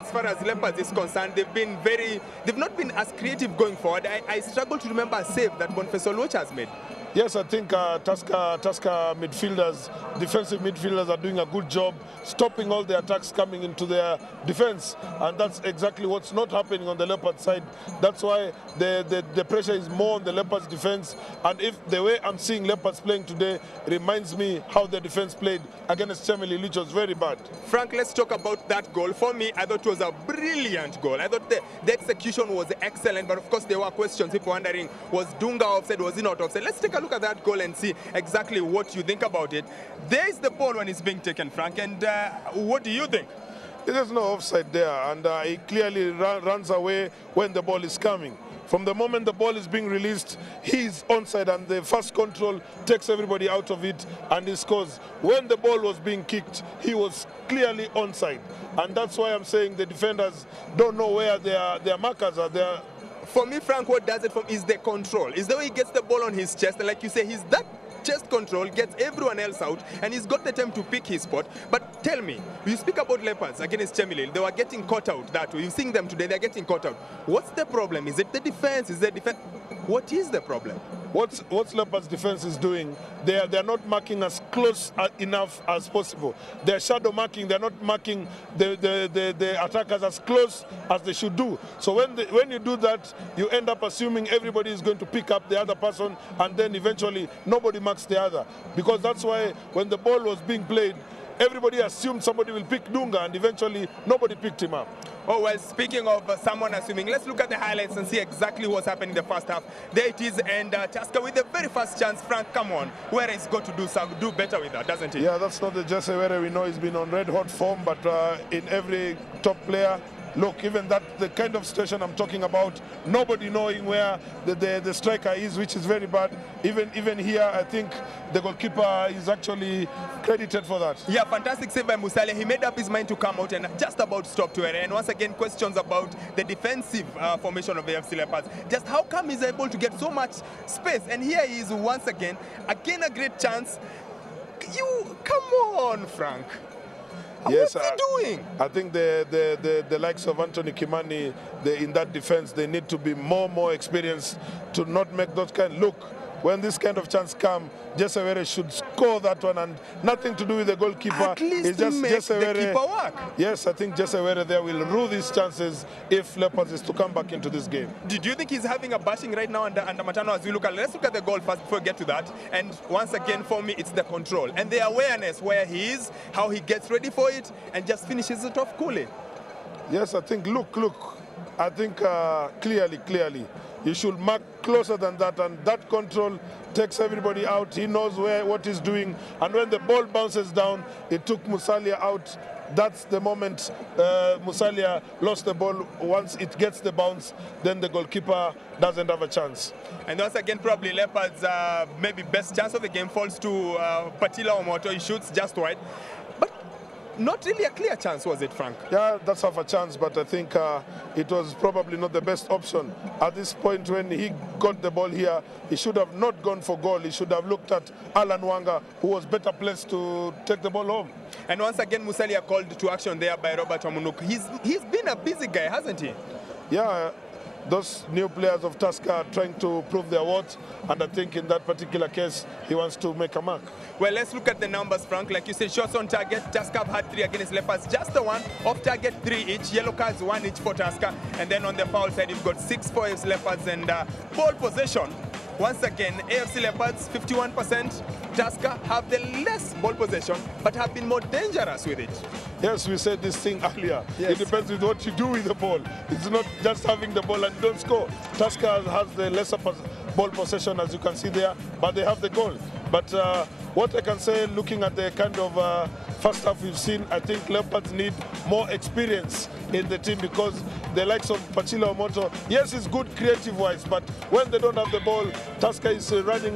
As far as Leopards is concerned, they've not been as creative going forward. I struggle to remember a save that Boniface Oluocha has made. Yes, I think Tusker midfielders, defensive midfielders are doing a good job stopping all the attacks coming into their defense. And that's exactly what's not happening on the Leopards side. That's why the pressure is more on the Leopards defense. And if the way I'm seeing Leopards playing today reminds me how the defense played against Chemili, which was very bad. Frank, let's talk about that goal. For me, I thought it was a brilliant goal. I thought the execution was excellent, but of course there were questions. People wondering, was Dunga offside, was he not offside? Let's take a look at that goal and see exactly what you think about it. There is the ball when it's being taken, Frank, and what do you think? There's no offside there, and he clearly runs away when the ball is coming. From the moment the ball is being released, he's onside, and the first control takes everybody out of it, and he scores. When the ball was being kicked, he was clearly onside, and that's why I'm saying the defenders don't know where their markers are. For me, Frank, what does it for me is the control. Is the way he gets the ball on his chest, and like you say, he's that chest control gets everyone else out, and he's got the time to pick his spot. But tell me, you speak about Leopards against Chemili, they were getting caught out that way. You're seeing them today, they're getting caught out. What's the problem? Is it the defense? Is the defense? What is the problem? What Leopards defense is doing, they're not marking as close enough as possible. They're shadow marking. They're not marking the attackers as close as they should do. So when you do that, you end up assuming everybody is going to pick up the other person, and then eventually nobody marks the other. Because that's why when the ball was being played, everybody assumed somebody will pick Dunga, and eventually nobody picked him up. Oh, well, speaking of someone assuming, let's look at the highlights and see exactly what's happened in the first half. There it is, and Tusker with the very first chance. Frank, come on. Where he's got to do better with that, doesn't he? Yeah, that's not the Jesse Were we know. He's been on red-hot form, but in every top player, look, even that, the kind of situation I'm talking about, nobody knowing where the striker is, which is very bad. Even here, I think the goalkeeper is actually credited for that. Yeah, fantastic save by Musalia. He made up his mind to come out and just about stop to it. And once again, questions about the defensive formation of the A.F.C. Leopards. Just how come he's able to get so much space? And here he is once again a great chance. Come on, Frank. Yes, what's he doing? I think the likes of Anthony Kimani, in that defense, they need to be more experienced to not make those kind. Look, when this kind of chance come, Jesse Were should score that one, and nothing to do with the goalkeeper. At least it's just make Jesse the keeper work. Yes, I think Jesse Were there will rule these chances if Leopards is to come back into this game. Do you think he's having a bashing right now under Matano as we look at? Let's look at the goal first before we get to that. And once again, for me, it's the control and the awareness where he is, how he gets ready for it, and just finishes it off coolly. Yes, I think, look. I think clearly, you should mark closer than that, and that control takes everybody out. He knows what he's doing, and when the ball bounces down, it took Musalia out. That's the moment Musalia lost the ball. Once it gets the bounce, then the goalkeeper doesn't have a chance. And once again, probably Leopards' maybe best chance of the game falls to Patila Omoto. He shoots just wide. Not really a clear chance, was it, Frank? Yeah, that's half a chance, but I think it was probably not the best option. At this point, when he got the ball here, he should have not gone for goal. He should have looked at Alan Wanga, who was better placed to take the ball home. And once again, Musalia called to action there by Robert Wamunuk. He's been a busy guy, hasn't he? Yeah. Those new players of Tusker are trying to prove their worth, and I think in that particular case, he wants to make a mark. Well, let's look at the numbers, Frank. Like you said, shots on target, Tusker have had 3 against Leopards, just the one, off target 3 each, yellow cards 1 each for Tusker, and then on the foul side, you've got 6 for A.F.C. Leopards, and ball possession. Once again, A.F.C. Leopards, 51%. Tusker have the less ball possession, but have been more dangerous with it. Yes, we said this thing earlier. Yes. It depends with what you do with the ball. It's not just having the ball and you don't score. Tusker has the lesser ball possession, as you can see there, but they have the goal. But what I can say, looking at the kind of first half we've seen, I think Leopards need more experience in the team, because the likes of Pachila Omoto, yes, it's good creative-wise, but when they don't have the ball, Tusker is running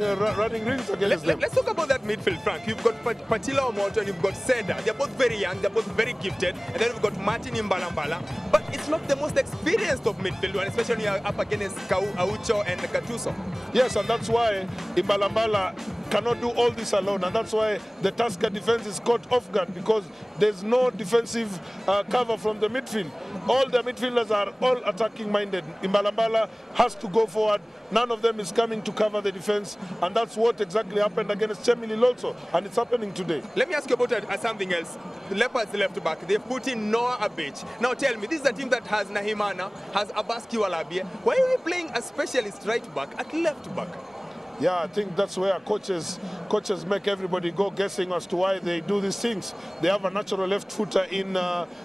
rings against them. Let's talk about that midfield, Frank. You've got Pachila Omoto and you've got Seda. They're both very young, they're both very gifted, and then you've got Martin Imbalambala. But it's not the most experienced of midfield, and especially when you're up against Aucho and Gattuso. Yes, and that's why Imbalambala cannot do all this alone. alone, and that's why the Tusker defense is caught off guard, because there's no defensive cover from the midfield. All the midfielders are all attacking minded. Imbalambala has to go forward. None of them is coming to cover the defense, and that's what exactly happened against Chemilil also, and it's happening today. Let me ask you about something else. The Leopards left back, they've put in Noah Abich. Now tell me, this is a team that has Nahimana, has Abbas Kiwalabie. Why are we playing a specialist right back at left back? Yeah, I think that's where coaches make everybody go guessing as to why they do these things. They have a natural left footer in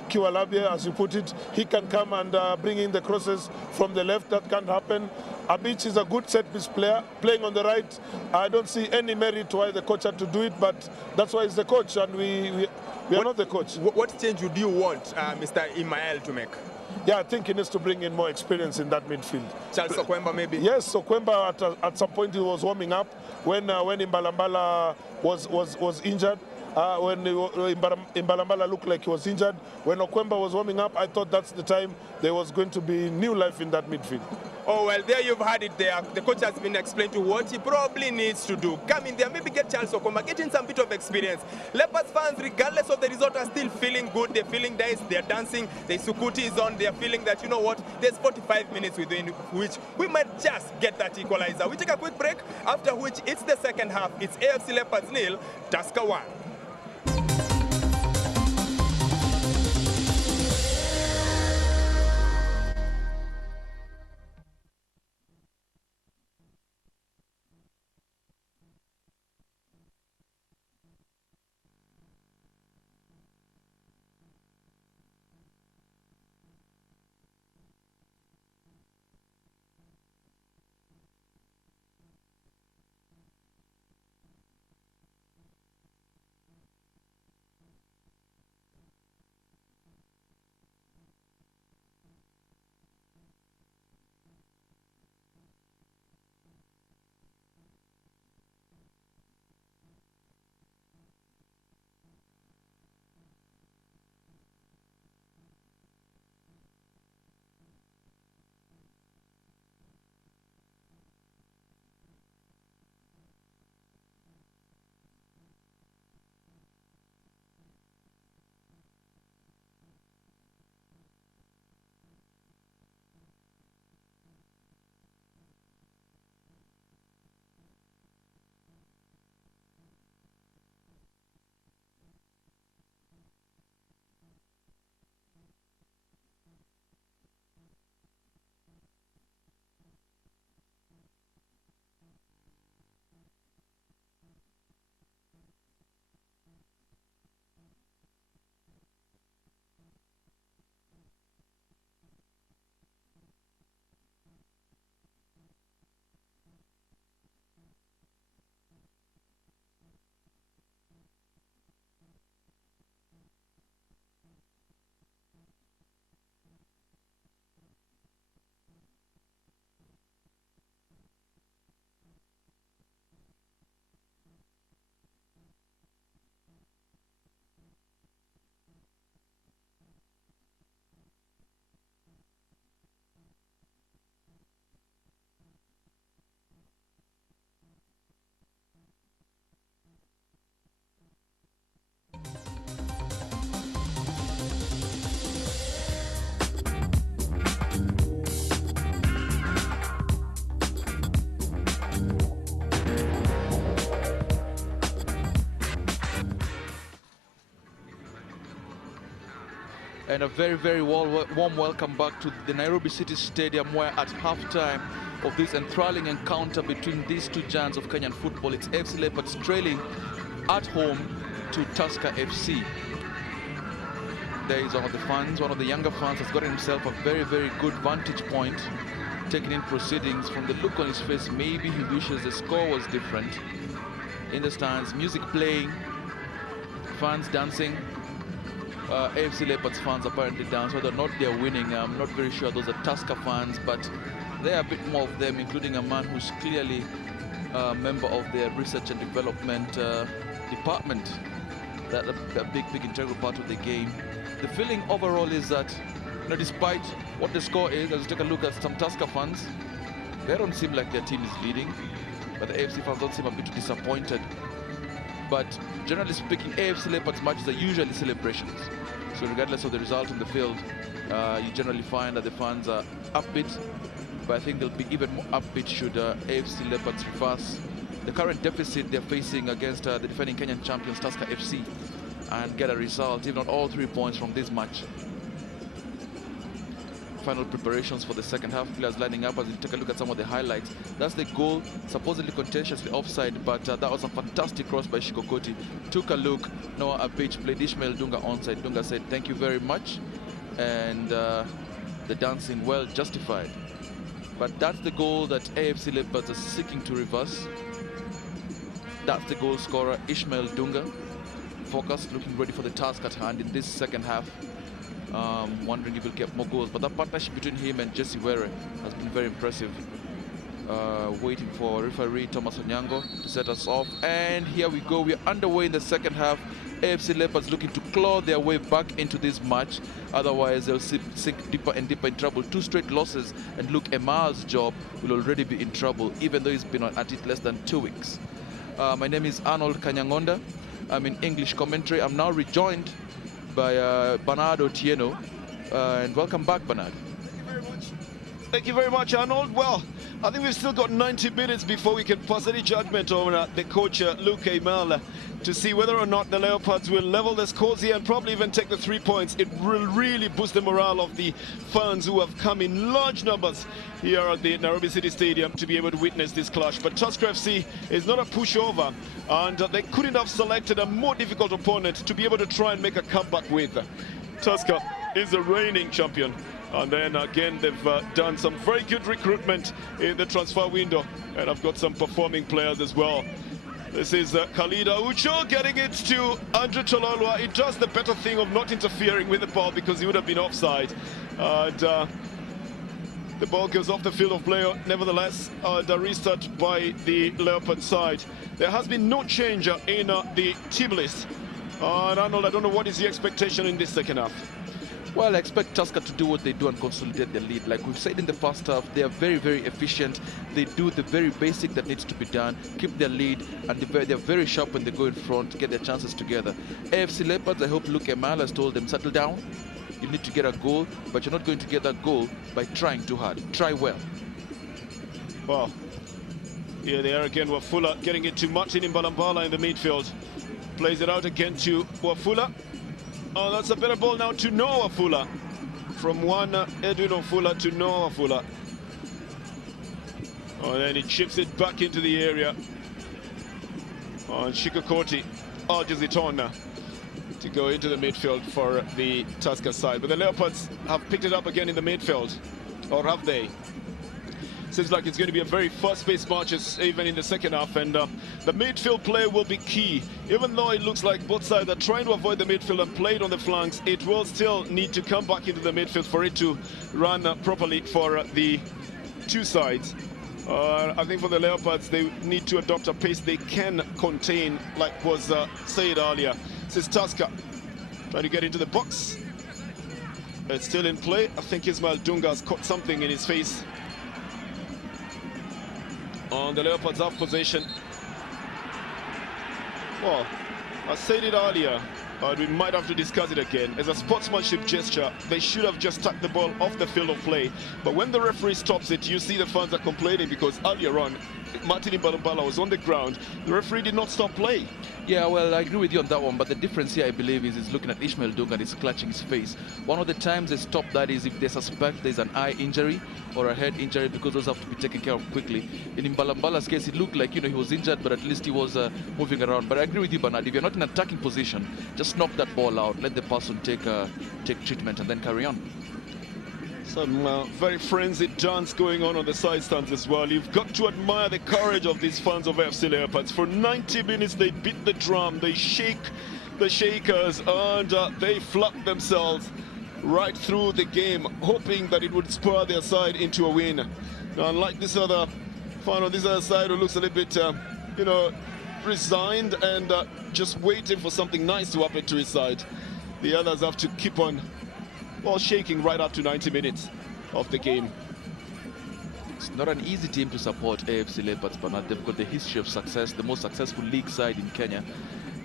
Kiwalabie, as you put it. He can come and bring in the crosses from the left. That can't happen. Abich is a good set-piece player, playing on the right. I don't see any merit why the coach had to do it, but that's why he's the coach, and we are not the coach. What change would you want Mr. Imael to make? Yeah, I think he needs to bring in more experience in that midfield. Charles Sokwemba maybe? Yes, Sokwemba at some point he was warming up when Imbalambala was injured. When Imbalambala looked like he was injured. When Okwemba was warming up, I thought that's the time there was going to be new life in that midfield. Oh, well, there you've had it there. The coach has been explained to what he probably needs to do. Come in there, maybe get Charles Okwemba, get in some bit of experience. Leopards fans, regardless of the result, are still feeling good. They're feeling nice. They're dancing. The Sukuti is on. They're feeling that, you know what, there's 45 minutes within which we might just get that equalizer. We take a quick break, after which it's the second half. It's A.F.C Leopards 0, Tusker 1. And a very, very warm welcome back to the Nairobi City Stadium, where at halftime of this enthralling encounter between these two giants of Kenyan football, it's A.F.C Leopards trailing at home to Tusker FC. There is one of the fans, one of the younger fans, has gotten himself a very, very good vantage point, taking in proceedings. From the look on his face, maybe he wishes the score was different. In the stands, music playing, fans dancing. A.F.C Leopards fans apparently dance, whether or not they're winning. I'm not very sure those are Tusker fans, but there are a bit more of them, including a man who's clearly a member of their research and development department. That's a big integral part of the game. The feeling overall is that, you know, despite what the score is, as you take a look at some Tusker fans, they don't seem like their team is leading, but the A.F.C fans don't seem a bit disappointed but generally speaking, AFC Leopards matches are usually celebrations. So regardless of the result on the field, you generally find that the fans are upbeat, but I think they'll be even more upbeat should AFC Leopards reverse the current deficit they're facing against the defending Kenyan champions Tusker FC and get a result, if not all 3 points from this match. Final preparations for the second half, players lining up as we take a look at some of the highlights. That's the goal, supposedly contentiously offside, but that was a fantastic cross by Shikokoti. Took a look, Noah Abich played Ishmael Dunga onside. Dunga said thank you very much, and the dancing well justified. But that's the goal that AFC Leopards are seeking to reverse. That's the goal scorer, Ishmael Dunga. Focused, looking ready for the task at hand in this second half. Wondering if he'll get more goals, but that partnership between him and Jesse Were has been very impressive. Waiting for referee Thomas Onyango to set us off, and here we go. We're underway in the second half. AFC Leopards looking to claw their way back into this match, otherwise they'll sink deeper and deeper in trouble. 2 straight losses, and look, Emal's job will already be in trouble, even though he's been at it less than 2 weeks. My name is Arnold Kanyangonda. I'm in English commentary. I'm now rejoined by Bernard Otieno, and welcome back, Bernard. Thank you very much, Arnold. Well, I think we've still got 90 minutes before we can pass any judgment on the coach, Luke Emal, to see whether or not the Leopards will level the scores here and probably even take the 3 points. It will really boost the morale of the fans who have come in large numbers here at the Nairobi City Stadium to be able to witness this clash. But Tusker FC is not a pushover, and they couldn't have selected a more difficult opponent to be able to try and make a comeback with. Tusker is the reigning champion. And then again, they've done some very good recruitment in the transfer window, and I've got some performing players as well. This is Khalida Ucho getting it to Andrew Chololwa. He does the better thing of not interfering with the ball because he would have been offside. And the ball goes off the field of play, nevertheless, the restart by the Leopard side. There has been no change in the team list. And Arnold, I don't know what is the expectation in this second half. Well, I expect Tusker to do what they do and consolidate the lead. Like we've said in the first half, they are very, very efficient. They do the very basic that needs to be done, keep their lead, and they're very sharp when they go in front to get their chances together. AFC Leopards, I hope Luke Emal has told them, settle down. You need to get a goal, but you're not going to get that goal by trying too hard. Try well. Well, here they are again. Wafula getting it to Martin Imbalambala in the midfield. Plays it out again to Wafula. Oh, that's a better ball now to Noah Wafula. From one Edwin Wafula to Noah Wafula. Oh, and then he chips it back into the area. Oh, and Shikokoti urges it on to go into the midfield for the Tusker side. But the Leopards have picked it up again in the midfield. Or have they? Seems like it's going to be a very fast-paced match even in the second half, and the midfield play will be key. Even though it looks like both sides are trying to avoid the midfield and play it on the flanks, it will still need to come back into the midfield for it to run properly for the two sides. I think for the Leopards, they need to adopt a pace they can contain, like was said earlier. This is Tusker trying to get into the box. It's still in play. I think Ismail Dunga has caught something in his face. On the Leopards have possession. Well, I said it earlier, but we might have to discuss it again. As a sportsmanship gesture, they should have just tucked the ball off the field of play. But when the referee stops it, you see the fans are complaining because earlier on, Martin Imbalambala was on the ground. The referee did not stop play. Yeah, well, I agree with you on that one, but the difference here, I believe, is he's looking at Ishmael Dunga and he's clutching his face. One of the times they stop that is if they suspect there's an eye injury or a head injury, because those have to be taken care of quickly. In Imbalambala's case, it looked like, he was injured, but at least he was moving around. But I agree with you, Bernard. If you're not in attacking position, just knock that ball out, let the person take treatment, and then carry on. Some very frenzied dance going on the side stands as well. You've got to admire the courage of these fans of A.F.C. Leopards. For 90 minutes, they beat the drum, they shake the shakers, and they flap themselves right through the game, hoping that it would spur their side into a win. Now, unlike this other fan on this other side who looks a little bit, resigned and just waiting for something nice to happen to his side, the others have to keep on shaking right up to 90 minutes of the game. It's not an easy team to support, AFC Leopards, but they've got the history of success, the most successful league side in Kenya.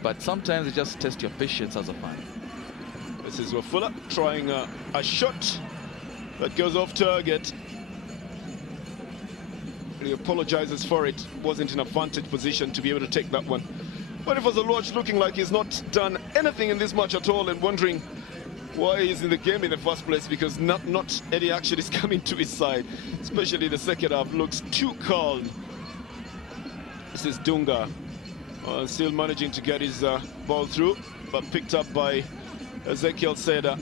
But sometimes they just test your patience as a fan. This is Wafula trying a shot that goes off target. He apologizes for it. Wasn't in a vantage position to be able to take that one. But it was a watch looking like he's not done anything in this match at all, and wondering why he's in the game in the first place, because not any action is coming to his side, especially the second half looks too calm. This is Dunga, still managing to get his ball through, but picked up by Ezekiel Seda.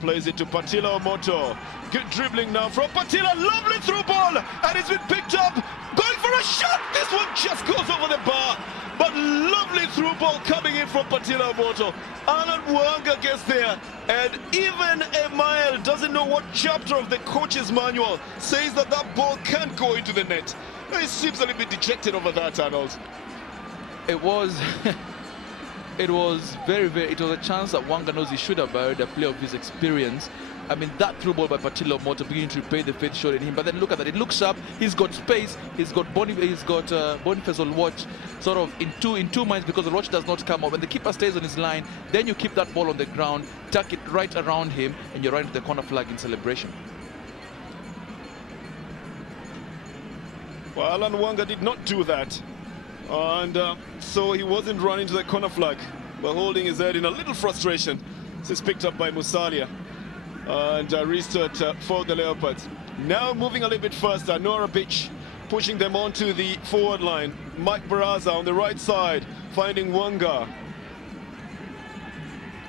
Plays it to Patila Omoto. Good dribbling now from Patila. Lovely through ball, and it's been picked up. Going for a shot. This one just goes over the bar. But lovely through ball coming in from Patila Omoto. Alan Wanga gets there, and even Emile doesn't know what chapter of the coach's manual says that that ball can't go into the net. He seems a little bit dejected over that, Arnold. It was it was a chance that Wanga knows he should have buried, a player of his experience. I mean, that through ball by Patila Omoto beginning to repay the faith showed in him. But then look at that, it looks up, he's got space, he's got Boniface on watch, sort of in two minds, because the watch does not come up. When the keeper stays on his line, then you keep that ball on the ground, tuck it right around him, and you're right into the corner flag in celebration. Well, Alan Wanga did not do that. And so he wasn't running to the corner flag, but holding his head in a little frustration. This is picked up by Musalia. And restart for the Leopards. Now moving a little bit faster, Nora Beach pushing them onto the forward line. Mike Baraza on the right side, finding Wanga.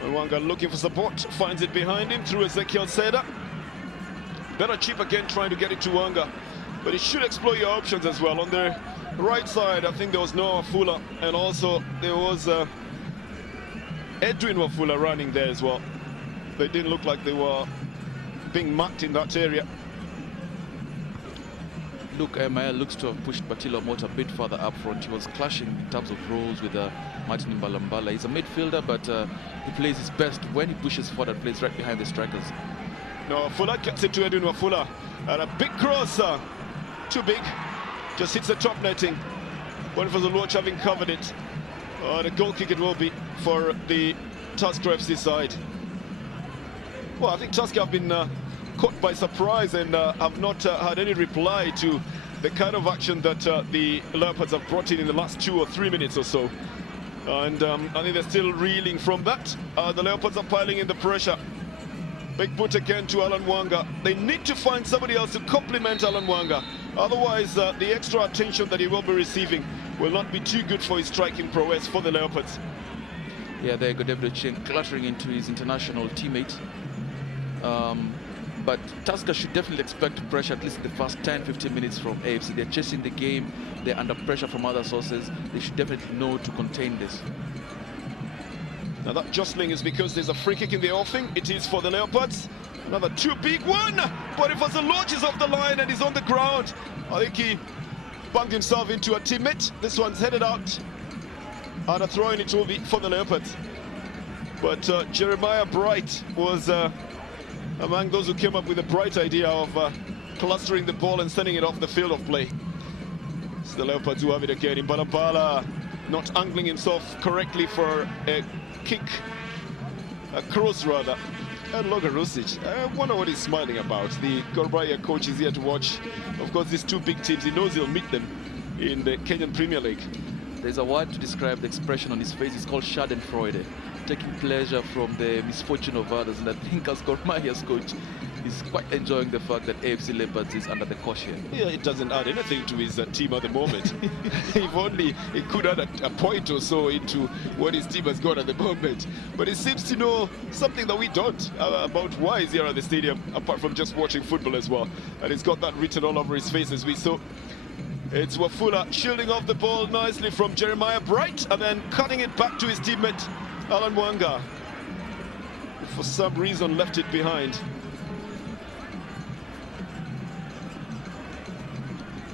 And Wanga looking for support, finds it behind him through Ezekiel Seda. Better chip again, trying to get it to Wanga. But he should explore your options as well. On the right side, I think there was Noah Wafula, and also there was Edwin Wafula running there as well. They didn't look like they were being marked in that area. Look, Maya looks to have pushed Patila Omoto a bit further up front. He was clashing in terms of roles with Martin Mbalambala. He's a midfielder, but he plays his best when he pushes forward and plays right behind the strikers. No, Wafula gets it to Edwin Wafula. And a big cross, too big. Just hits the top netting. One for the Loach having covered it. The goal kick it will be for the Tusker FC side. Well, I think Tusker have been caught by surprise and have not had any reply to the kind of action that the Leopards have brought in the last 2 or 3 minutes or so. And I think they're still reeling from that. The Leopards are piling in the pressure. Big put again to Alan Wanga. They need to find somebody else to complement Alan Wanga. Otherwise, the extra attention that he will be receiving will not be too good for his striking prowess for the Leopards. Yeah, there you go, David Ochieng cluttering into his international teammate. But Tusker should definitely expect pressure at least in the first 10-15 minutes from A.F.C. They're chasing the game, they're under pressure from other sources. They should definitely know to contain this. Now that jostling is because there's a free kick in the offing. It is for the Leopards. Another too big one, but it was a launch is off the line and he's on the ground. I think he banged himself into a teammate. This one's headed out, and a throw in it will be for the Leopards. But Jeremiah Bright was among those who came up with a bright idea of clustering the ball and sending it off the field of play. It's the Leopards who have it again. Imbalambala not angling himself correctly for a kick, a cross rather. And Logan Rusic, I wonder what he's smiling about. The Gor Mahia coach is here to watch, of course, these two big teams. He knows he'll meet them in the Kenyan Premier League. There's a word to describe the expression on his face. It's called schadenfreude, taking pleasure from the misfortune of others. And I think as Gor Mahia's coach, he's quite enjoying the fact that AFC Leopards is under the caution. Yeah, it doesn't add anything to his team at the moment. If only he could add a point or so into what his team has got at the moment. But he seems to know something that we don't about why he's here at the stadium, apart from just watching football as well. And he's got that written all over his face as we saw. It's Wafula shielding off the ball nicely from Jeremiah Bright and then cutting it back to his teammate Alan Wanga, who for some reason left it behind.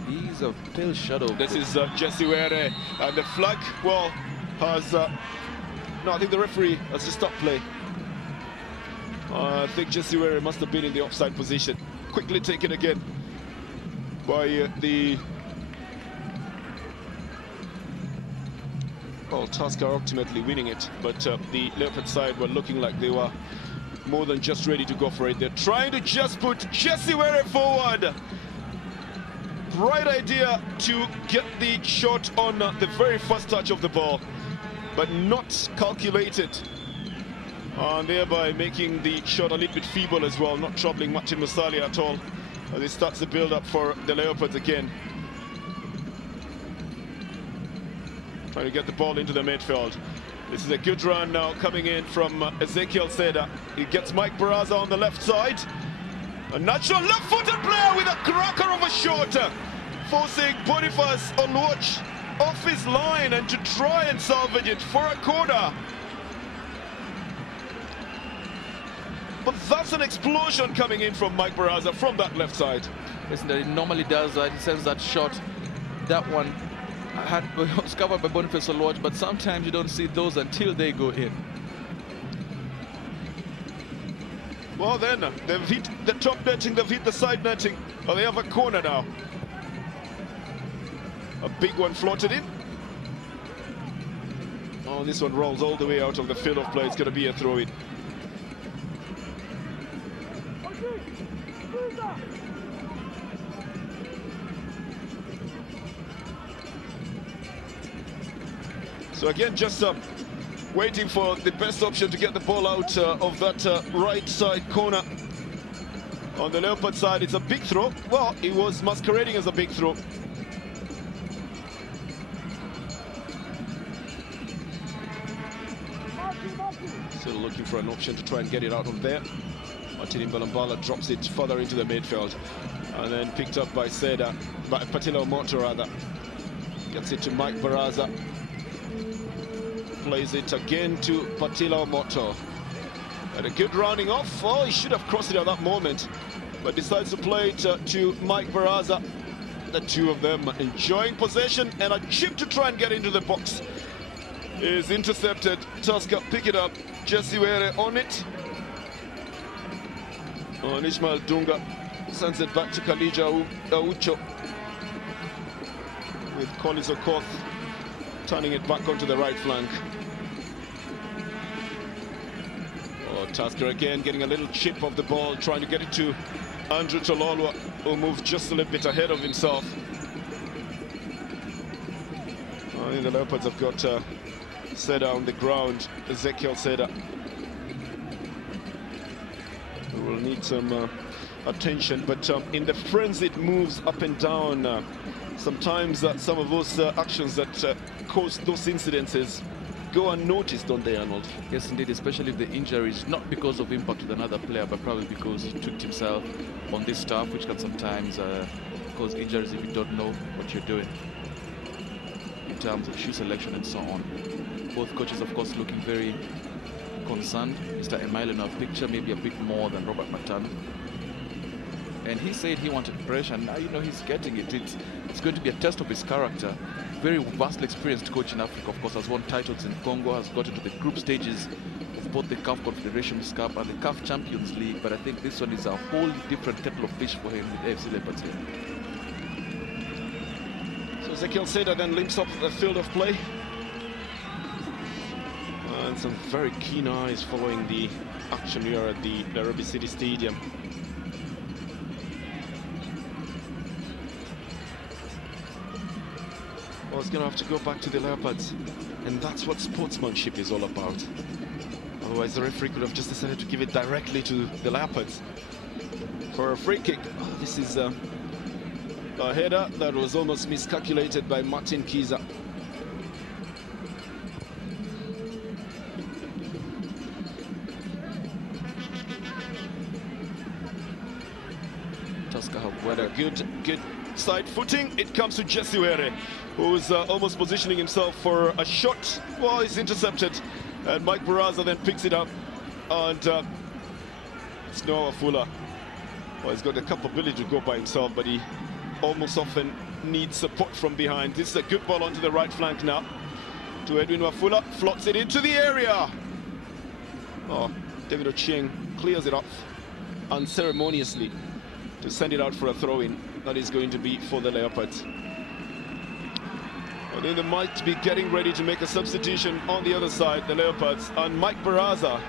He's a pale shadow. This is Jesse Were, and the flag, well, has no, I think the referee has to stop play. I think Jesse Were must have been in the offside position. Quickly taken again. by the Tusker ultimately winning it, but the Leopard side were looking like they were more than just ready to go for it. They're trying to just put Jesse Were forward. Bright idea to get the shot on the very first touch of the ball, but not calculated, and thereby making the shot a little bit feeble as well, not troubling Martin Musali at all as it starts to build up for the Leopards again. Trying to get the ball into the midfield. This is a good run now coming in from Ezekiel Seda. He gets Mike Barraza on the left side. A natural left-footed player with a cracker of a shot, forcing Boniface Oluoch off his line and to try and salvage it for a corner. But that's an explosion coming in from Mike Barraza from that left side. Listen, he normally does that. He sends that shot. That one was covered by Boniface Oluoch, but sometimes you don't see those until they go in. Well then, they've hit the top netting, they've hit the side netting. Oh, they have a corner now. A big one floated in. Oh, this one rolls all the way out of the field of play. It's going to be a throw-in. So again, just waiting for the best option to get the ball out of that right side corner. On the Leopard side, it's a big throw. Well, it was masquerading as a big throw. Still looking for an option to try and get it out of there. Martin Mbalambala drops it further into the midfield. And then picked up by Seda, by Patila Omoto rather. Gets it to Mike Barraza. Plays it again to Patila Omoto. And a good rounding off. Oh, he should have crossed it at that moment, but decides to play it to Mike Barraza. The two of them enjoying possession, and a chip to try and get into the box is intercepted. Tusker pick it up. Jesse Were on it. And Ishmael Dunga sends it back to Kalija Aucho, with Collins Okoth turning it back onto the right flank. Oh, Tusker again getting a little chip of the ball, trying to get it to Andrew Tololwa, who moved just a little bit ahead of himself. I think the Leopards have got Seda on the ground, Ezekiel Seda. We will need some attention, but in the frenzied moves up and down, sometimes some of those actions that cause those incidences go unnoticed, don't they, Arnold? Yes, indeed, especially if the injury is not because of impact with another player, but probably because he took himself on this stuff, which can sometimes cause injuries if you don't know what you're doing in terms of shoe selection and so on. Both coaches, of course, looking very concerned. Mr. Emile in our picture, maybe a bit more than Robert Matan. And he said he wanted pressure. Now, you know, he's getting it. It's going to be a test of his character. Very vastly experienced coach in Africa, of course, has won titles in Congo, has got into the group stages of both the CAF Confederations Cup and the CAF Champions League. But I think this one is a whole different kettle of fish for him with A.F.C. Leopards here. So Ezekiel Seda then limps up the field of play. And some very keen eyes following the action here at the Nairobi City Stadium. Well, it's going to have to go back to the Leopards, and that's what sportsmanship is all about. Otherwise, the referee could have just decided to give it directly to the Leopards for a free kick. Oh, this is a header that was almost miscalculated by Martin Kiza. Tusker have What a good side footing. It comes to Jesse Were, who's almost positioning himself for a shot. Well, he's intercepted, and Mike Barraza then picks it up, and it's Noah Fuller. Well, he's got the capability to go by himself, but he almost often needs support from behind. This is a good ball onto the right flank now to Edwin Wafula, floats it into the area. Oh, David Ochieng clears it off unceremoniously. to send it out for a throw-in. That is going to be for the Leopards. I think they might be getting ready to make a substitution on the other side, the Leopards, and Mike Baraza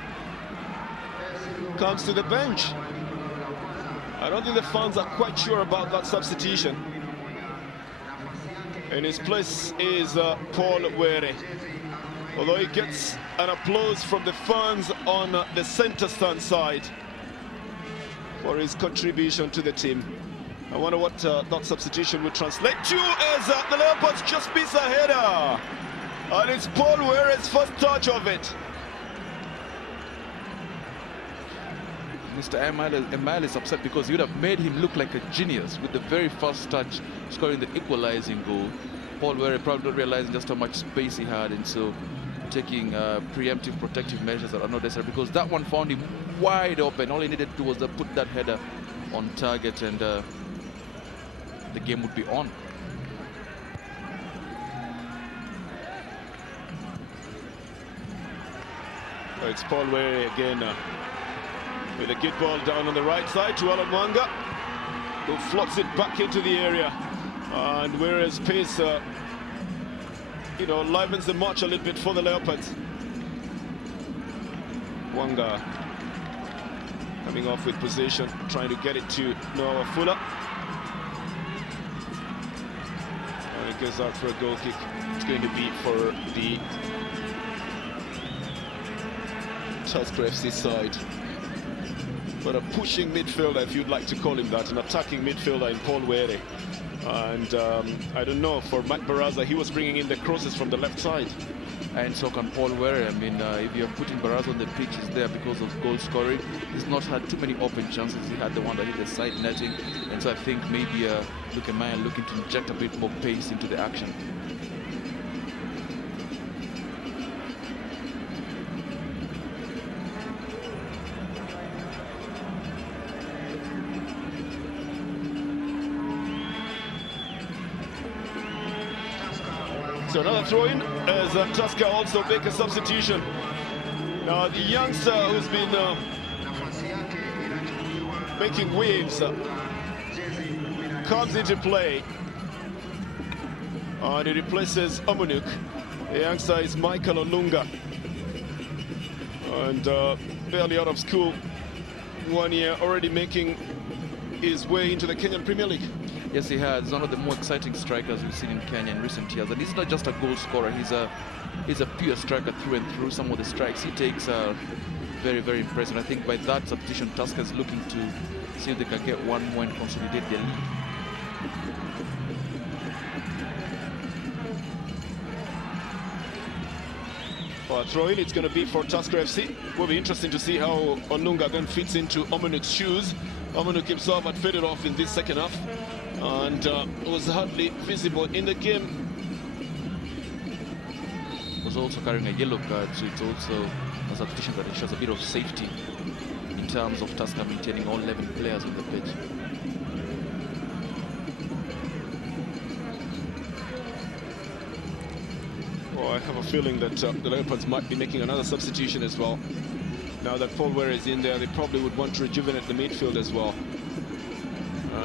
comes to the bench. I don't think the fans are quite sure about that substitution. In his place is Paul Were. Although he gets an applause from the fans on the center stand side for his contribution to the team. I wonder what that substitution would translate to as the Leopards just miss a header. And it's Paul Were's first touch of it. Mr. Emile is upset because you'd have made him look like a genius with the very first touch, scoring the equalizing goal. Paul Were probably not realizing just how much space he had, and so taking preemptive protective measures that are not necessary, because that one found him wide open. All he needed to do was put that header on target, and the game would be on. So it's Paul Were again with a good ball down on the right side to Alan Wanga, who flops it back into the area. And Were's pace, you know, livens the march a little bit for the Leopards. Wanga coming off with possession, trying to get it to Noah Fuller. And it goes out for a goal kick. It's going to be for the Tusker FC side. But a pushing midfielder, if you'd like to call him that, an attacking midfielder in Paul Were. And I don't know, for Mike Baraza, he was bringing in the crosses from the left side. And so can Paul Were. I mean, if you're putting Baraza on the pitch, he's there because of goal scoring. He's not had too many open chances. He had the one that hit the side netting. And so I think maybe Luke Maya looking to inject a bit more pace into the action. So another throw-in as Tusker also make a substitution. Now the youngster who's been making waves comes into play. And he replaces Omunuk. The youngster is Michael Olunga. And barely out of school, 1 year, already making his way into the Kenyan Premier League. Yes, he has. He's one of the more exciting strikers we've seen in Kenya in recent years. And he's not just a goal scorer. He's a pure striker through and through. Some of the strikes he takes are very, very impressive. I think by that substitution, Tusker is looking to see if they can get one more and consolidate their lead. For a throw-in, it's going to be for Tusker FC. Will be interesting to see how Olunga then fits into Omunuk's shoes. Omunuk himself had faded off in this second half and was hardly visible in the game. Was also carrying a yellow card, so it's also a substitution that ensures a bit of safety in terms of Tusker maintaining all 11 players on the pitch. Well, I have a feeling that the Leopards might be making another substitution as well. Now that Paul Were is in there, they probably would want to rejuvenate the midfield as well.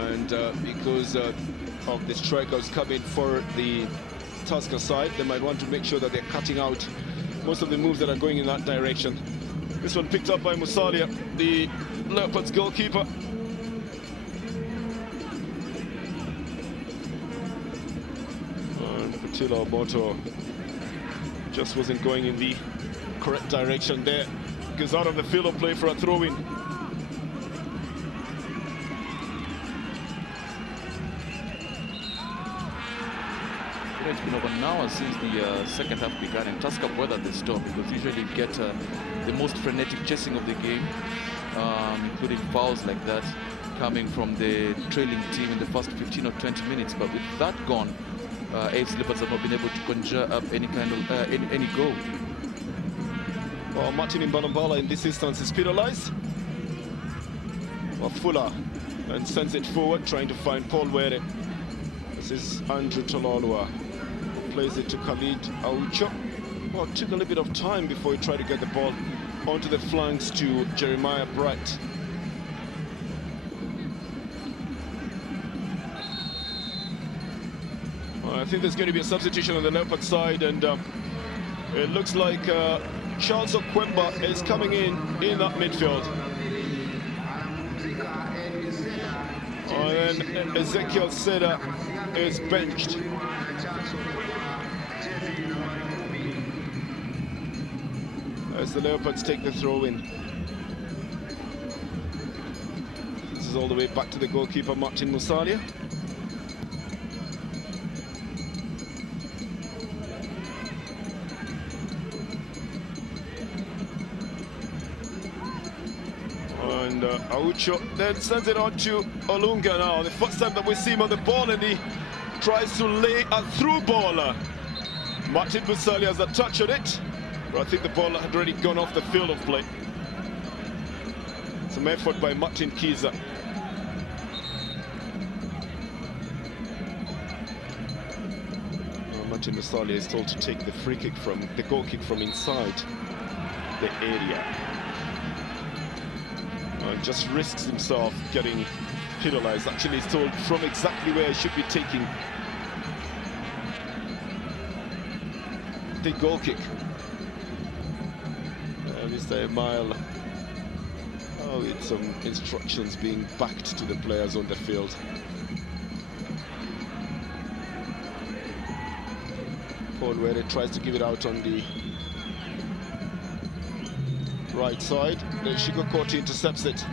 And because of the strikers coming for the Tusker side, they might want to make sure that they're cutting out most of the moves that are going in that direction. This one picked up by Musalia, the Leopards goalkeeper. And Patila Oboto just wasn't going in the correct direction there. Goes out of the field of play for a throw-in. It's been over an hour since the second half began, and Tusker weathered the storm, because usually you get the most frenetic chasing of the game, including fouls like that coming from the trailing team in the first 15 or 20 minutes. But with that gone, A.F.C. Leopards have not been able to conjure up any kind of any goal. Well, Martin Imbalambala in this instance is penalized. Well, Fuller and sends it forward, trying to find Paul Were. This is Andrew Tololua. Plays it to Khalid Aucho. Well, it took a little bit of time before he tried to get the ball onto the flanks to Jeremiah Bright. think there's going to be a substitution on the Leopard side, and it looks like Charles Okwemba is coming in that midfield. And then Ezekiel Seda is benched. As the Leopards take the throw in. This is all the way back to the goalkeeper, Martin Musalia. And Aucho then sends it on to Olunga now. The first time that we see him on the ball, and he tries to lay a through ball. Martin Musalia has a touch on it, but I think the ball had already gone off the field of play. Some effort by Martin Kiza. Martin Musalia is told to take the free kick from the goal kick from inside the area. Just risks himself getting penalized. Actually, he's told from exactly where he should be taking the goal kick. Mr. Emile, with some instructions being backed to the players on the field. Paul Were tries to give it out on the right side. Then Shigokoti intercepts it.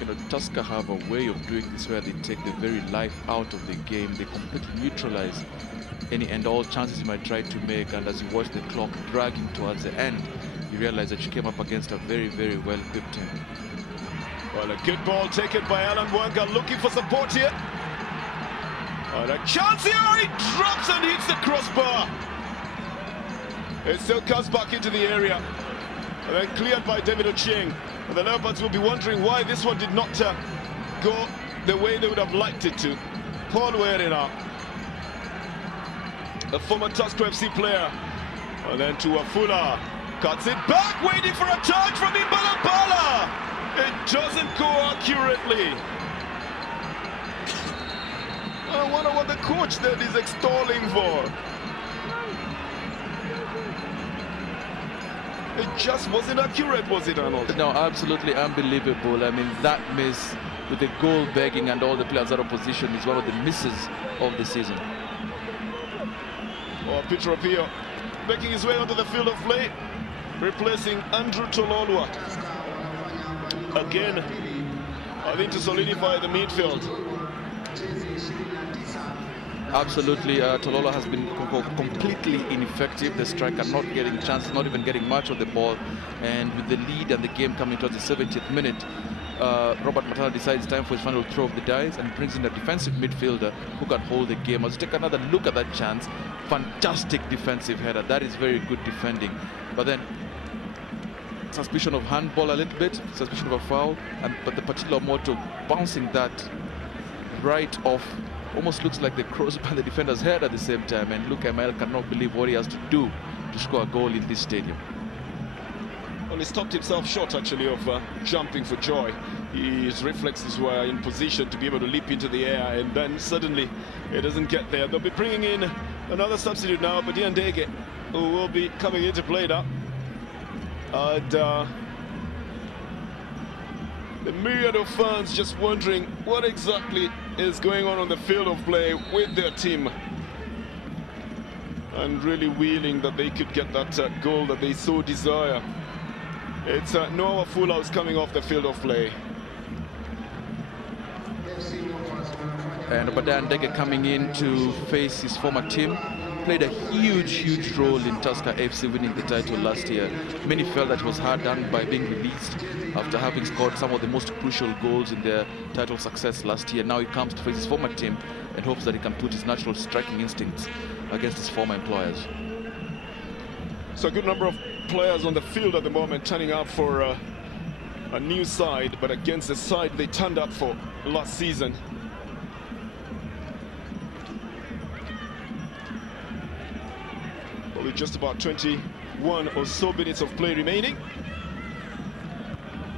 You know, Tusker have a way of doing this where they take the very life out of the game. They completely neutralize any and all chances you might try to make, and as you watch the clock dragging towards the end, you realize that you came up against a very, very well-equipped team. Well, a good ball taken by Alan Wanga, looking for support here. And a chance here, he drops and hits the crossbar. It still comes back into the area. And then cleared by David Ochieng. And the Leopards will be wondering why this one did not go the way they would have liked it to. Paul Werina, a former Tusker A.F.C player. And then to Afula. Cuts it back, waiting for a charge from Imbalabala. It doesn't go accurately. I wonder what the coach then is extolling for. It just wasn't accurate, was it, Arnold? No, absolutely unbelievable. I mean, that miss with the goal begging and all the players out of position is one of the misses of the season. Oh, Petro Pio making his way onto the field of play, replacing Andrew Tololwa. Again, I think to solidify the midfield. Absolutely, Tolola has been completely ineffective. The striker not getting chances, not even getting much of the ball. And with the lead and the game coming towards the 70th minute, Robert Matana decides it's time for his final throw of the dice and brings in a defensive midfielder who can hold the game. Let's take another look at that chance. Fantastic defensive header. That is very good defending. But then suspicion of handball a little bit, suspicion of a foul, but the particular moto bouncing that right off. Almost looks like the crossbar and the defender's head at the same time, and Luke Emile cannot believe what he has to do to score a goal in this stadium. Well, he stopped himself short, actually, of jumping for joy. His reflexes were in position to be able to leap into the air, and then suddenly it doesn't get there. They'll be bringing in another substitute now, Badian Dege, who will be coming into play now. And the myriad of fans just wondering what exactly is going on the field of play with their team, and really willing that they could get that goal that they so desire. It's Noah Fullhouse coming off the field of play. And Badian Dege coming in to face his former team. Played a huge role in Tusker A.F.C winning the title last year. Many felt that he was hard done by being released after having scored some of the most crucial goals in their title success last year. Now he comes to face his former team and hopes that he can put his natural striking instincts against his former employers. So a good number of players on the field at the moment turning up for a new side, but against the side they turned up for last season. With just about 21 or so minutes of play remaining.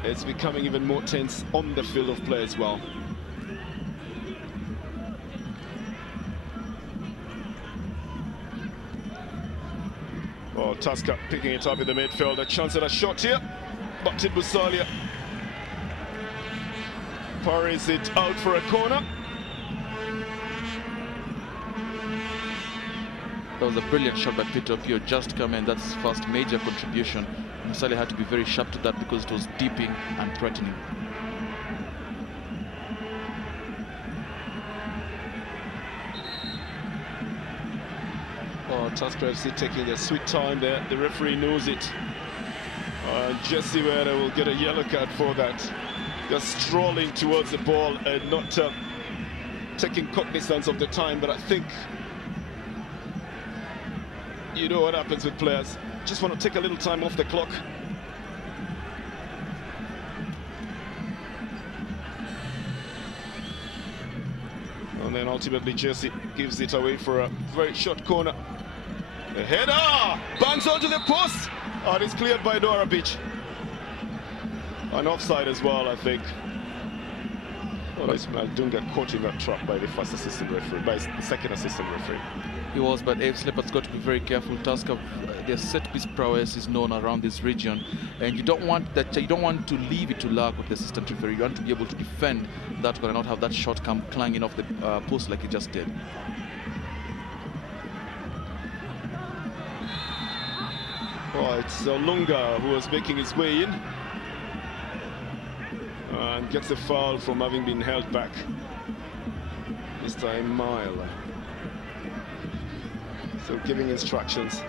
it's becoming even more tense on the field of play as well. Oh, Tusker picking it up in the midfield. A chance at a shot here. Butted Busalia. Parries it out for a corner. That was a brilliant shot by Peter Pio, just come in. That's his first major contribution. Busalia had to be very sharp to that because it was deeping and threatening. Oh, Tusker FC taking their sweet time there. The referee knows it. Jesse Wera will get a yellow card for that. Just strolling towards the ball and not taking cognizance of the time. But I think you know what happens with players. Just want to take a little time off the clock. And then ultimately Jesse gives it away for a very short corner. The header bangs onto the post. Oh, it's cleared by Dora Beach. An offside as well, I think. Oh, Ismail don't get caught in that trap by the first assistant referee, by the second assistant referee. He was, but A.F.C. Leopards got to be very careful. Tusker, their set-piece prowess is known around this region, and you don't want that. You don't want to leave it to luck with the assistant referee. You want to be able to defend that one and not have that shot come clanging off the post like he just did. Oh, it's Lunga who was making his way in and gets a foul from having been held back. This time Mile. So giving instructions.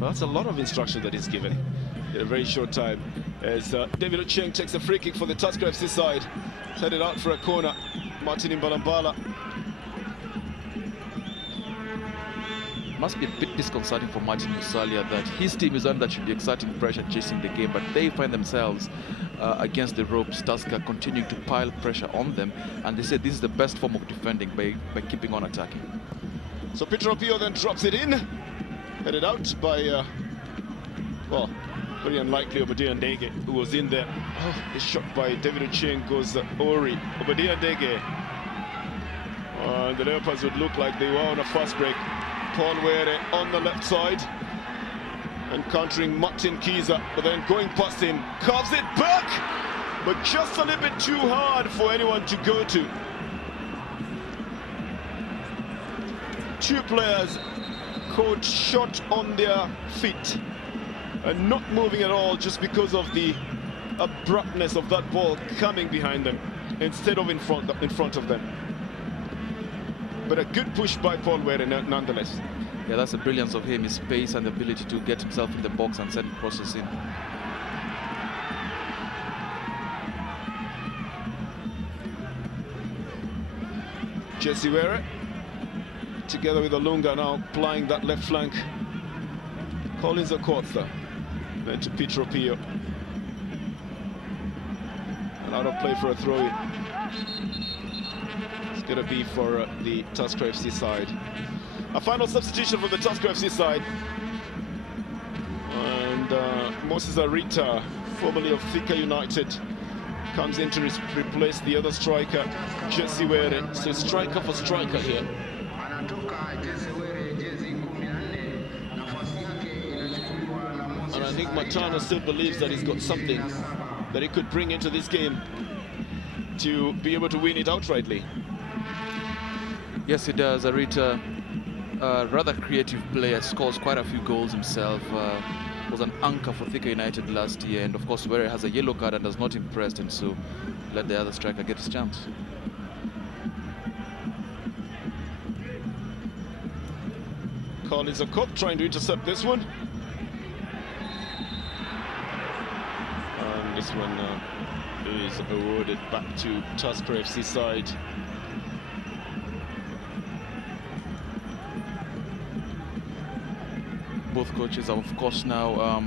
Well, that's a lot of instruction that he's given in a very short time. As David Ochieng takes a free kick for the Tusker FC side. Headed out for a corner. Martin Imbalambala. Must be a bit disconcerting for Martin Busalia that his team is one that should be exerting pressure, chasing the game, but they find themselves against the ropes. Tusker continuing to pile pressure on them, and they say this is the best form of defending by keeping on attacking. So Peter Opio then drops it in, headed out by, well, very unlikely Obadiah Ndege, who was in there. Oh, a shot by David Ochieng goes Ori. Obadiah Ndege. The Leopards would look like they were on a fast break. Paul Were on the left side, encountering Martin Kiza, but then going past him, carves it back, but just a little bit too hard for anyone to go to. Two players caught shot on their feet and not moving at all just because of the abruptness of that ball coming behind them instead of in front of them. But a good push by Paul Were nonetheless. Yeah, that's the brilliance of him, his pace and the ability to get himself in the box and send crosses in. Jesse Were, together with Olunga now plying that left flank. Collins Okoth, then to Peter Opio. And out of play for a throw-in. Going to be for the Tusker FC side. A final substitution for the Tusker FC side. And Moses Arita, formerly of Thika United, comes in to replace the other striker, Jesse Were. So striker for striker here. And I think Matano still believes that he's got something that he could bring into this game to be able to win it outrightly. Yes, he does. Arita, rather creative player, scores quite a few goals himself. Was an anchor for Thika United last year, and of course, Were has a yellow card and has not impressed, and so let the other striker get his chance. Collins Okoth trying to intercept this one. And this one is awarded back to Tusker FC side. Both coaches have, of course, now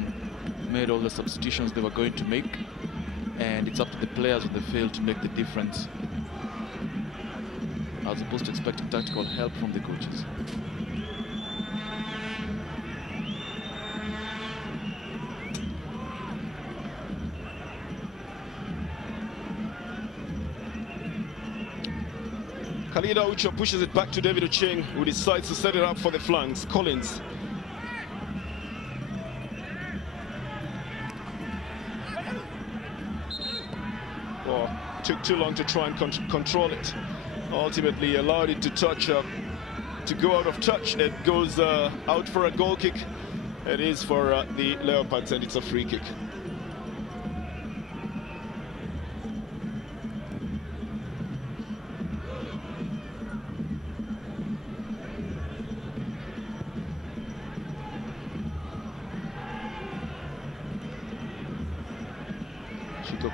made all the substitutions they were going to make, and it's up to the players on the field to make the difference, as opposed to expecting tactical help from the coaches. Khalida Ucho pushes it back to David Ucheng, who decides to set it up for the flanks. Collins. Oh, took too long to try and control it. Ultimately allowed it to touch, to go out of touch. It goes out for a goal kick. It is for the Leopards, and it's a free kick.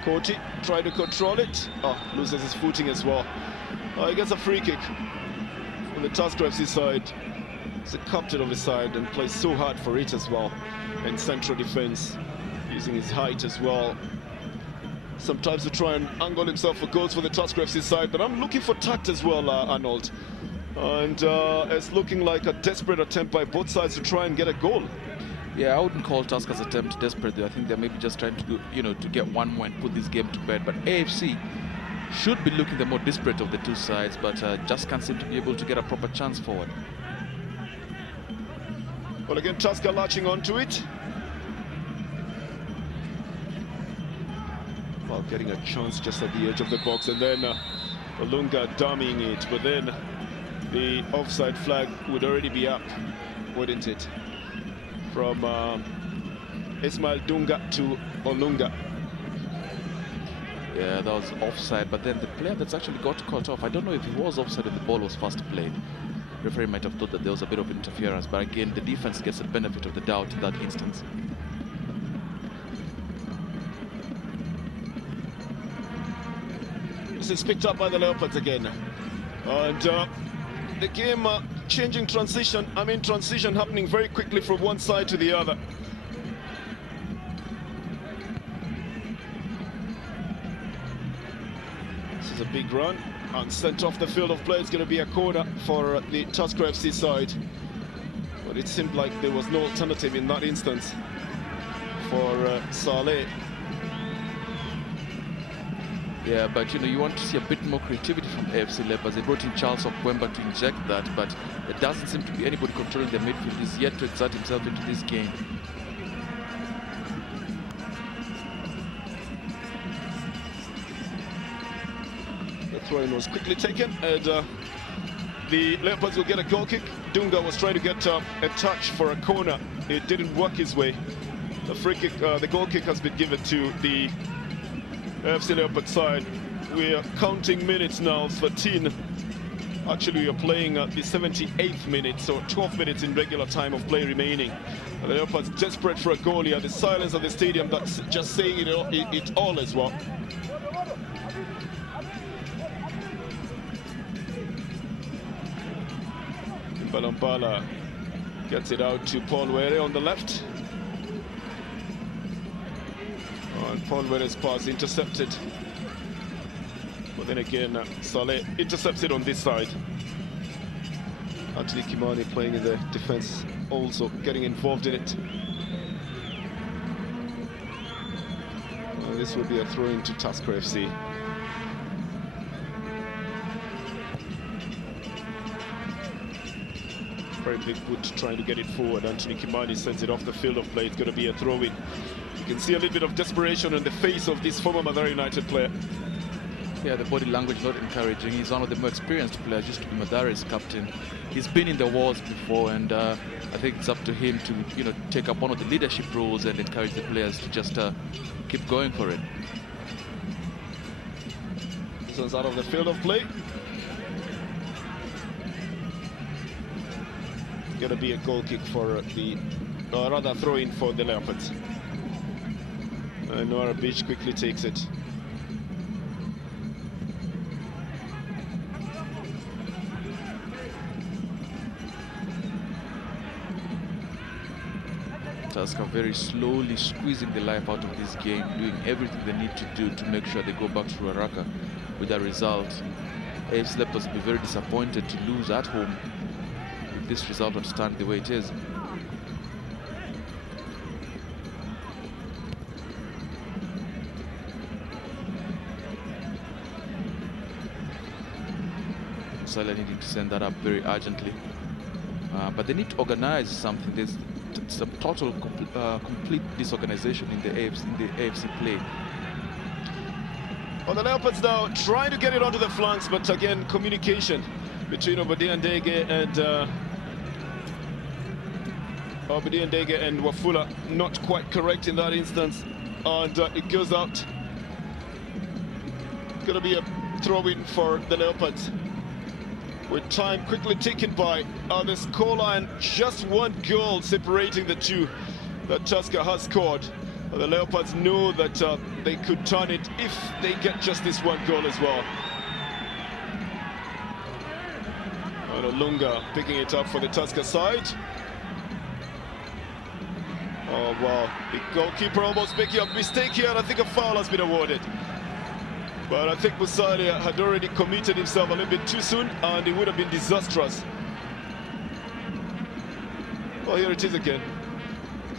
Koti tried to control it. Oh, loses his footing as well. He gets a free kick on the Tusker FC side. He's the captain of the side and plays so hard for it as well. And central defense, using his height as well. Sometimes to try and angle himself for goals for the Tusker FC side. But I'm looking for tact as well, Arnold. And it's looking like a desperate attempt by both sides to try and get a goal. Yeah, I wouldn't call Tusker's attempt desperate. I think they're maybe just trying to do, to get one more and put this game to bed. But AFC should be looking the more desperate of the two sides, but just can't seem to be able to get a proper chance forward. Well, again, Tusker latching onto it. Well, getting a chance just at the edge of the box, and then Olunga dummying it. But then the offside flag would already be up, wouldn't it? From Ismail Dunga to Olunga. Yeah, that was offside, but then the player that's actually got caught off, I don't know if he was offside if the ball was first played. The referee might have thought that there was a bit of interference, but again, the defense gets the benefit of the doubt in that instance. This is picked up by the Leopards again. And the game changing transition. Transition happening very quickly from one side to the other. This is a big run, and sent off the field of play. It's going to be a corner for the Tusker FC side. But it seemed like there was no alternative in that instance for Saleh. Yeah, but you want to see a bit more creativity from A.F.C. Leopards. They brought in Charles Okwemba to inject that, but there doesn't seem to be anybody controlling the midfield. He's yet to exert himself into this game. The throw-in was quickly taken, and the Leopards will get a goal kick. Dunga was trying to get a touch for a corner. It didn't work his way. The free kick, the goal kick has been given to the A.F.C. Leopard side. We are counting minutes now, 13. Actually, we are playing at the 78th minute, so 12 minutes in regular time of play remaining. And the Leopards desperate for a goal here. The silence of the stadium, that's just saying it all as well. Balampala gets it out to Paul Were on the left. And Paul Were's pass intercepted. But then again, Saleh intercepts it on this side. Anthony Kimani playing in the defense, also getting involved in it. And this will be a throw into Tusker FC. Very big foot trying to get it forward. Anthony Kimani sends it off the field of play. It's going to be a throw-in. You can see a little bit of desperation on the face of this former Mathare United player. Yeah, the body language not encouraging. He's one of the more experienced players, used to be Mathare's captain. He's been in the wars before, and I think it's up to him to, take up one of the leadership roles and encourage the players to just keep going for it. This one's out of the field of play. Going to be a goal kick for the, or rather throw-in for the Leopards. And Noah Beach quickly takes it. Tusker very slowly squeezing the life out of this game, doing everything they need to do to make sure they go back to Ruaraka with a result. A.F.C. Leopards will be very disappointed to lose at home with this result and stand the way it is. Musalia needing to send that up very urgently. But they need to organize something. There's some total complete disorganization in the AFC play. Well, the Leopards now trying to get it onto the flanks, but again, communication between Obadiah Ndege and Wafula not quite correct in that instance, and it goes out. Gonna be a throw-in for the Leopards, with time quickly taken by the scoreline. Just one goal separating the two that Tusker has scored. The Leopards know that they could turn it if they get just this one goal as well. And Olunga picking it up for the Tusker side. Oh wow, the goalkeeper almost making a mistake here, and I think a foul has been awarded. But I think Musalia had already committed himself a little bit too soon, and it would have been disastrous. Well, here it is again.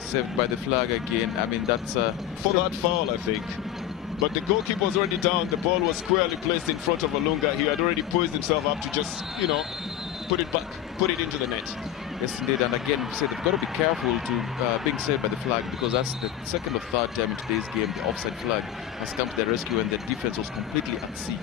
Saved by the flag again. I mean, that's for that foul, I think. But the goalkeeper was already down. The ball was squarely placed in front of Olunga. He had already poised himself up to just, you know, put it back, put it into the net. Yes, indeed. And again, say they've got to be careful to being saved by the flag, because that's the second or third time in today's game the offside flag has come to their rescue, and the defense was completely at sea.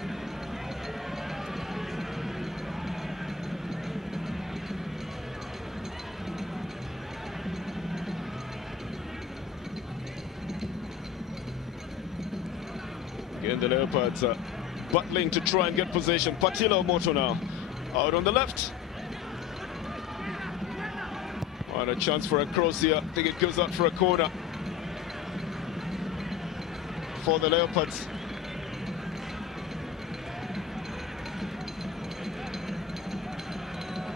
Again, the Leopards battling to try and get possession. Patila Omoto now out on the left. And a chance for a cross here. I think it goes out for a corner for the Leopards.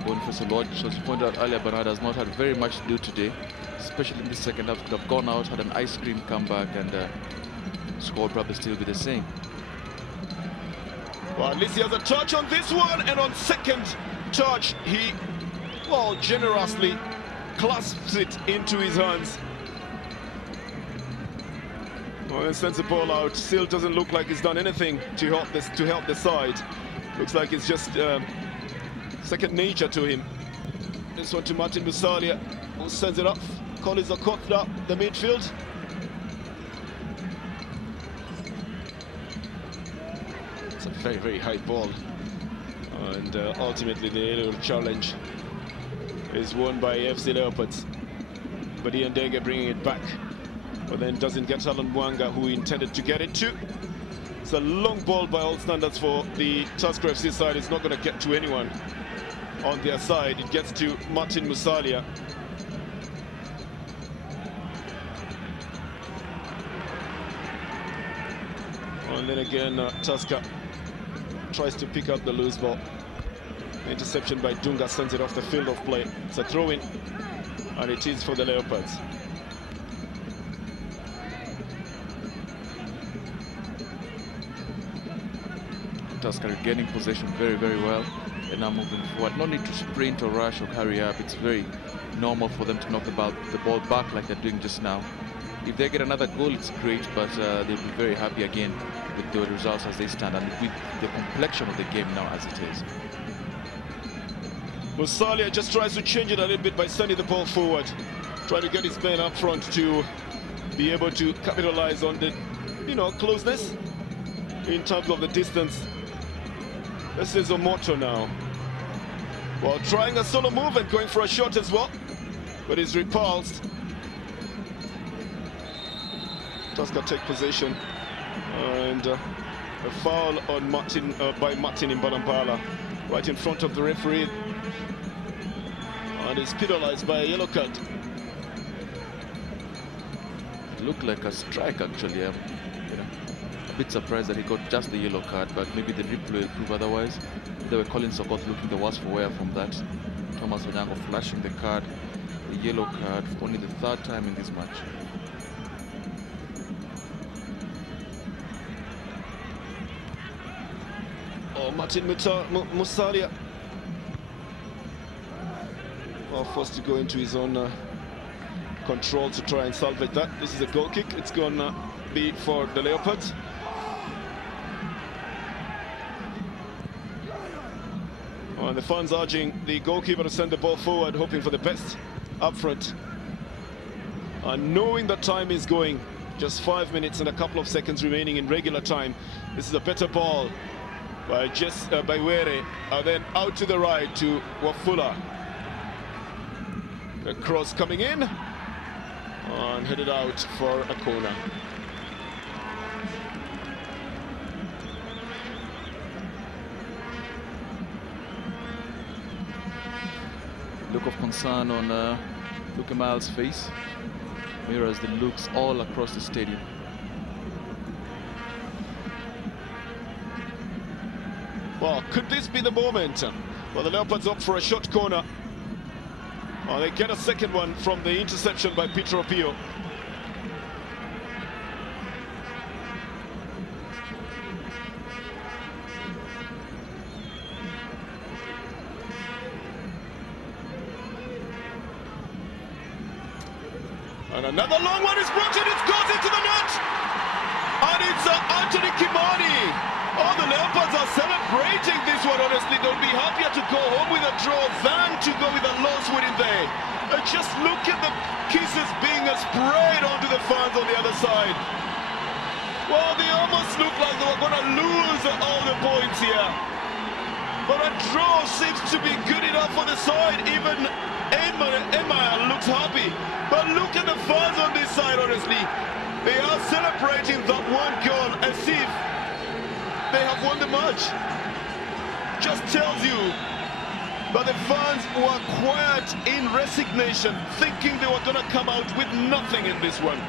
Boniface Lodge, as you pointed out earlier, Bernard has not had very much to do today, especially in the second half. Could have gone out, had an ice cream comeback, and score probably still be the same. Well, at least he has a touch on this one, and on second touch, he, well, generously clasps it into his hands. Well, and sends the ball out. Still doesn't look like he's done anything to help the side. Looks like it's just second nature to him. This one to Martin Musalia, who sends it up. Collins Okothra, the midfield. It's a very, very high ball. And ultimately the aerial challenge is won by A.F.C. Leopards. But Ian Dega bringing it back, but then doesn't get Alan Mwanga, who he intended to get it to. It's a long ball by all standards for the Tusker FC side. It's not going to get to anyone on their side. It gets to Martin Musalia. And then again, Tusker tries to pick up the loose ball. Interception by Dunga sends it off the field of play. It's a throw-in, and it is for the Leopards. Tusker gaining possession very, very well, and now moving forward. No need to sprint or rush or hurry up. It's very normal for them to knock the ball back like they're doing just now. If they get another goal, it's great, but they'll be very happy again with the results as they stand and with the complexion of the game now as it is. Musalia just tries to change it a little bit by sending the ball forward, trying to get his men up front to be able to capitalize on the, closeness in terms of the distance. This is Omoto now. Well, trying a solo move and going for a shot as well, but he's repulsed. Tusker take possession, and a foul on Martin by Martin Mbalampala right in front of the referee. And is penalized by a yellow card. Looked like a strike, actually. A bit surprised that he got just the yellow card, but maybe the replay will prove otherwise. They were calling Sokoth looking the worse for wear from that. Thomas Onyango flashing the card, the yellow card, for only the third time in this match. Oh, Martin Musalia. Forced to go into his own control to try and salvage that. This is a goal kick. It's going to be for the Leopards. And the fans urging the goalkeeper to send the ball forward, hoping for the best up front. And knowing that time is going, just 5 minutes and a couple of seconds remaining in regular time. This is a better ball by Were, and then out to the right to Wafula. The cross coming in and headed out for a corner. Look of concern on Luke Emal's face mirrors the looks all across the stadium. Well, could this be the moment? Well, the Leopards up for a short corner. Well, they get a second one from the interception by Peter Opio. And another long one is brought in, it goes into the net! And it's Anthony Kimani. Oh, the Leopards are celebrating this one, honestly. They'll be happier to go home with a draw than to go with a loss winning there. And just look at the kisses being sprayed onto the fans on the other side. Well, they almost look like they were going to lose all the points here. But a draw seems to be good enough for the side. Even Emma looks happy. But look at the fans on this side, honestly. They are celebrating that one goal as if they have won the match. Just tells you that the fans were quiet in resignation, thinking they were going to come out with nothing in this one.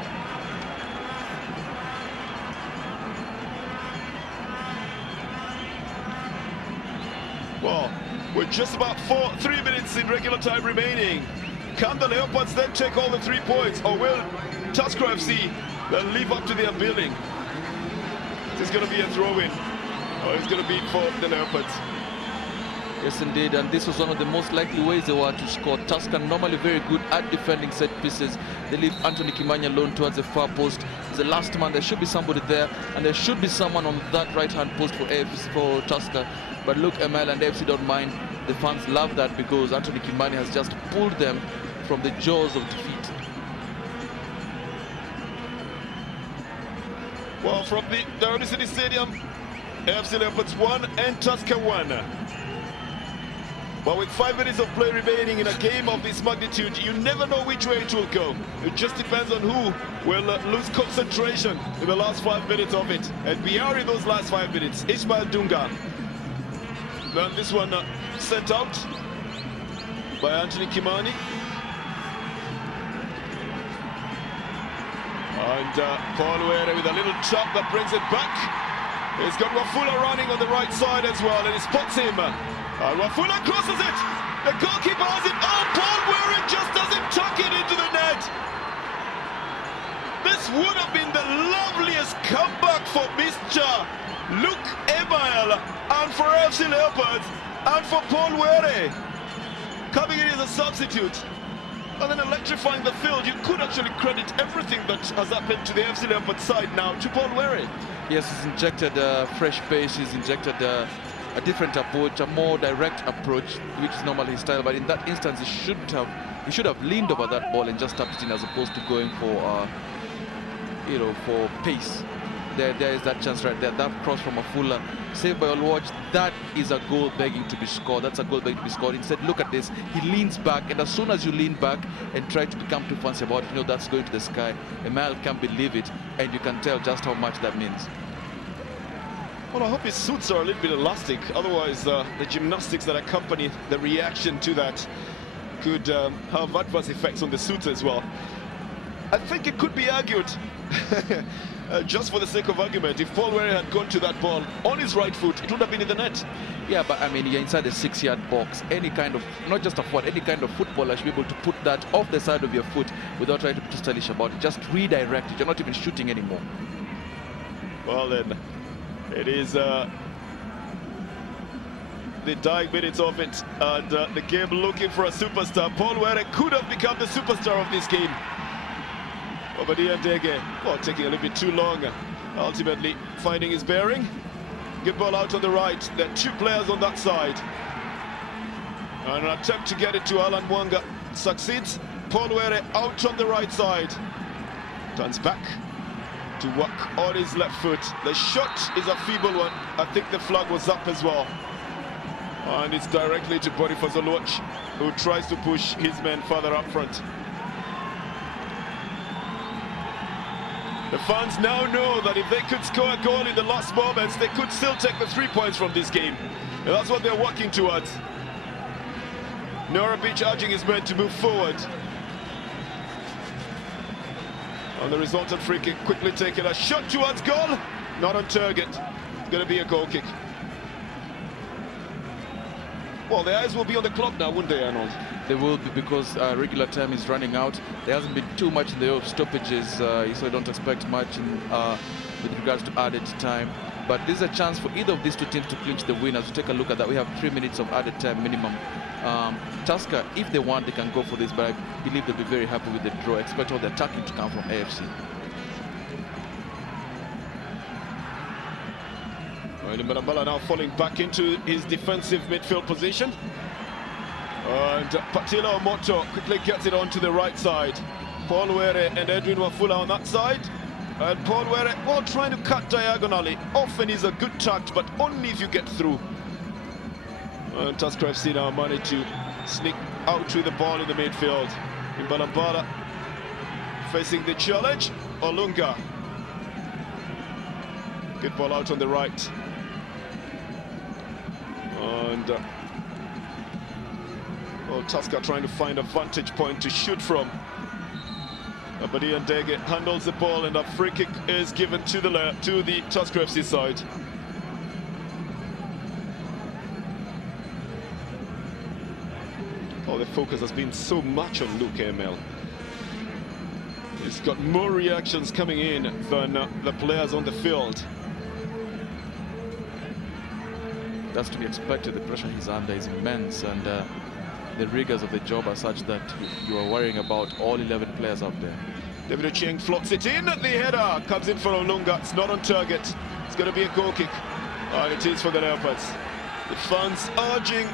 Well, with just about 3 minutes in regular time remaining, can the Leopards then take all the 3 points, or will Tusker A.F.C. live up to their billing? It's going to be a throw-in, or it's going to be for the Leopards. Yes, indeed, and this was one of the most likely ways they were to score. Tusker normally very good at defending set pieces. They leave Anthony Kimani alone towards the far post. It's the last man. There should be somebody there, and there should be someone on that right-hand post for A.F.C. for Tusker. But look, ML and A.F.C. don't mind. The fans love that because Anthony Kimani has just pulled them from the jaws of defeat. Well, from the Nairobi City Stadium, A.F.C. Leopards 1 and Tusker 1. But with 5 minutes of play remaining in a game of this magnitude, you never know which way it will go. It just depends on who will lose concentration in the last 5 minutes of it. And we are in those last 5 minutes. Ismail Dunga. Then this one sent out by Anthony Kimani. And Paul Were with a little chop that brings it back. He's got Wafula running on the right side as well, and he spots him. And Wafula crosses it. The goalkeeper has it. Oh, Paul Were just doesn't tuck it into the net. This would have been the loveliest comeback for Mr. Luke Emile and for A.F.C. Leopards and for Paul Were. Coming in as a substitute and then electrifying the field. You could actually credit everything that has happened to the A.F.C. Leopards side now to Paul Were. Yes, he's injected fresh pace, he's injected a different approach, a more direct approach, which is normally his style. But in that instance, he should have leaned over that ball and just tapped it in as opposed to going for, for pace. There is that chance right there. That cross from Wafula, saved by Olwatch. That is a goal begging to be scored. That's a goal begging to be scored. Instead, look at this. He leans back, and as soon as you lean back and try to become too fancy about it, that's going to the sky. Emile can't believe it, and you can tell just how much that means. Well, I hope his suits are a little bit elastic. Otherwise, the gymnastics that accompany the reaction to that could have adverse effects on the suits as well. I think it could be argued, just for the sake of argument, if Paul Were had gone to that ball on his right foot, it would have been in the net. Yeah, but I mean, you're inside the 6-yard box. Any kind of, not just a forward, any kind of footballer should be able to put that off the side of your foot without trying to be too stylish about it. Just redirect it. You're not even shooting anymore. Well then, it is the dying minutes of it, and the game looking for a superstar. Paul Were could have become the superstar of this game. Obadia Dege, taking a little bit too long, ultimately finding his bearing. Good ball out on the right. There are 2 players on that side. And an attempt to get it to Alan Mwanga succeeds. Paul Were out on the right side. Turns back to work on his left foot. The shot is a feeble one. I think the flag was up as well. And it's directly to Boniface Oluoch, who tries to push his men further up front. The fans now know that if they could score a goal in the last moments, they could still take the 3 points from this game. And that's what they're working towards. Norabic urging his men to move forward. And the resultant free kick quickly taken. A shot towards goal, not on target. It's going to be a goal kick. Well, the eyes will be on the clock now, won't they, Arnold? They will be, because regular time is running out. There hasn't been too much in the way of stoppages, so I don't expect much with regards to added time. But this is a chance for either of these two teams to clinch the win. As we take a look at that, we have 3 minutes of added time minimum. Tusker, if they want, they can go for this, but I believe they'll be very happy with the draw. Expect all the attacking to come from A.F.C. Mbala now falling back into his defensive midfield position. And Patila Omoto quickly gets it onto the right side. Paul Were and Edwin Wafula on that side. And Paul Were, well, trying to cut diagonally. Often is a good touch, but only if you get through. And Tusker FC now managed to sneak out with the ball in the midfield. Mbala facing the challenge. Olunga. Good ball out on the right. And Tusker trying to find a vantage point to shoot from. Abadian Dege handles the ball, and a free kick is given to the Tusker FC side. Oh, the focus has been so much on Luke Emil. He's got more reactions coming in than the players on the field. That's to be expected. The pressure he's under is immense, and the rigors of the job are such that you are worrying about all 11 players out there. David Ochieng floats it in. The header comes in for Olunga. It's not on target. It's going to be a goal kick. And it is for the Leopards. The fans urging